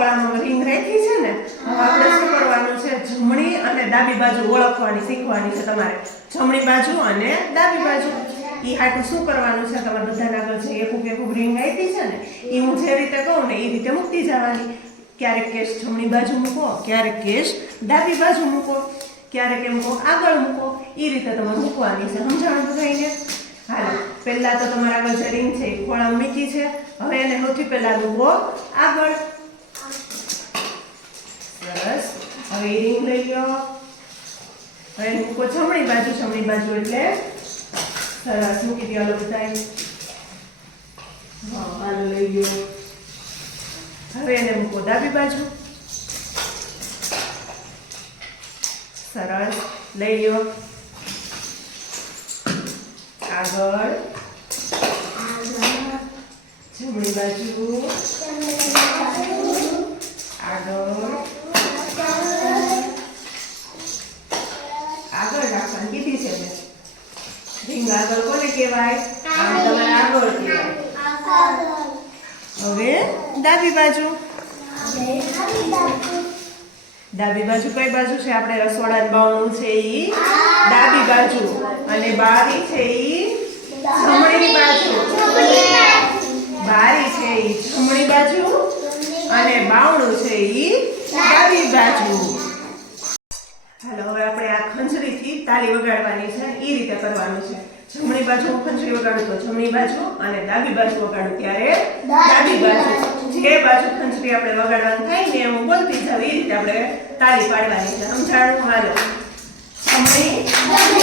ખોળામાં રિંગ રાખી છે ને આપણે શું કરવાનું છે? જમણી અને ડાબી બાજુ ઓળખવાની, શીખવાની છે તમારે. જમણી બાજુ અને ડાબી બાજુ. ઈ હાટું શું કરવાનું છે? તમારે બધાને આગળ છે એકુક એકુક રિંગ આપી છે ને એ હું જે રીતે કહું ને એ રીતે મૂકતી જવાની. ક્યારેક કેશ જમણી બાજુ મૂકો, ક્યારેક કેશ ડાબી બાજુ મૂકો, ક્યારેક એમ કહો આગળ મૂકો. એ રીતે તમારે મૂકવાની છે. સમજાણું બધાઈને હાલો, પહેલાં તો તમારા આગળ જે રિંગ છે એ ખોળા મૂકી છે. હવે એને સૌથી પહેલાં મૂકો આગળ. સરસ હવે રિંગ લઈ લો હવે મૂકો જમણી બાજુ જમણી બાજુ એટલે સરસ. મૂકી દો બધા હા હાલો લઈ ગયો હવે એને મૂકો ડાબી બાજુ. સરસ. લઈ લ્યો. આગળ. જમણી બાજુ. કહેવાય? આમ તમારે આગળ કહેવાય. હવે ડાબી બાજુ. ડાબી બાજુ કઈ બાજુ છે? આપણે રસોડા બાવણું છે ઈ ડાબી બાજુ. અને બારી છે ઈ જમણી બાજુ. બારી છે ઈ જમણી બાજુ અને બાવણું છે ઈ ડાબી બાજુ. હાલો હવે આપણે આ ખંજરીથી તાલી વગાડવાની છે એ રીતે કરવાનું છે. જમણી બાજુ ખંજરી વગાડું તો જમણી બાજુ અને ડાબી બાજુ વગાડું ત્યારે ડાબી બાજુ. જે બાજુ ખંજરી આપણે વગાડવાનું થાય ને હું બોલતી જાવ એ રીતે આપણે તાળી પાડવાની છે. સમજાણું? હાલો. જમણી.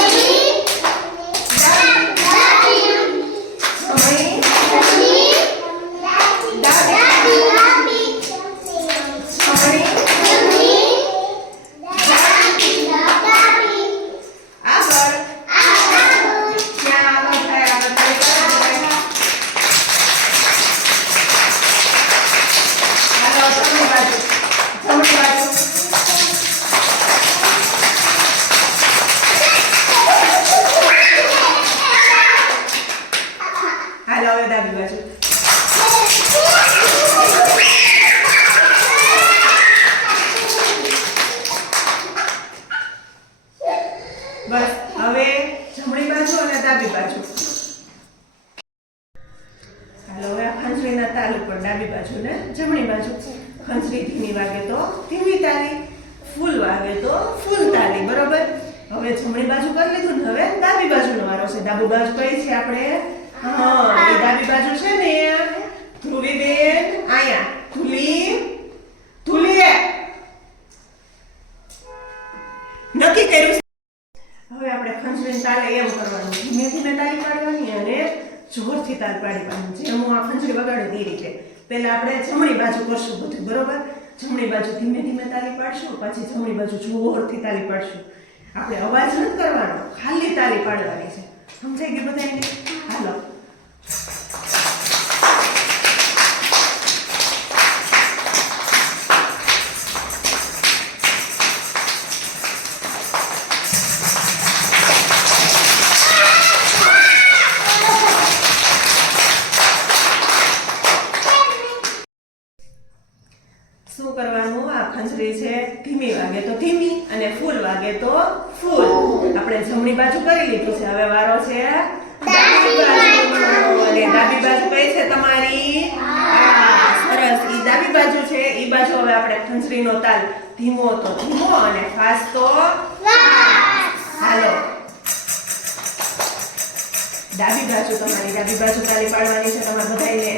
ખંજરીના તાલ ડાબી બાજુ ને જમણી બાજુ. ખંજરી ધીમી વાગે તો ધીમી તારી, ફૂલ વાગે તો ફૂલ તારી, બરોબર? હવે જમણી બાજુ કરી લીધું હવે ડાબી બાજુનો વારો છે. ડાબી બાજુ કઈ છે આપણે? હા ડાબી બાજુ છે ને ધ્રુવી બેન આયા. ધુલી ધુલી નક્કી કર્યું હવે આપણે ખંજરીની તાલે એમ કરવાનું. ધીમે ધીમે તાલી પાડવાની અને જોરથી તાલ પાડવાની. જેમ હું આ ખંજરી વગાડું એ રીતે. પહેલા આપણે જમણી બાજુ કરશું બધું, બરોબર? જમણી બાજુ ધીમે ધીમે તાલી પાડશું, પછી જમણી બાજુ જોરથી તાલી પાડશું. આપણે અવાજ નથી કરવાનો, ખાલી તાલી પાડવાની છે. સમજાઈ ગયું બધાને હાલો. છે ધીમી વાગે તો ધીમી અને ફૂલ વાગે તો ફૂલ. આપણે જમણી બાજુ કરી લીધું છે. હવે વારો છે ડાબી બાજુનો. અને ડાબી બાજુ કઈ છે તમારી? સરસ. ઈ ડાબી બાજુ છે. ઈ બાજુ હવે આપણે ખંજરીનો તાલ ધીમો તો ધીમો અને ફાસ્ટ તો હાલો. ડાબી બાજુ તમારી ડાબી બાજુ તાલી પાડવાની છે તમારે બધાએ